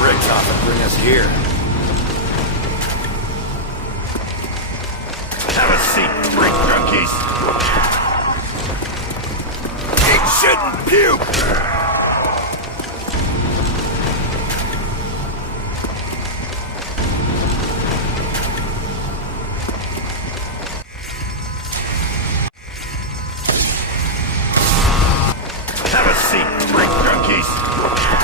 Rick's off and bring us here. Have a seat, drink junkies. Eat shit and puke! Have a seat, drink junkies.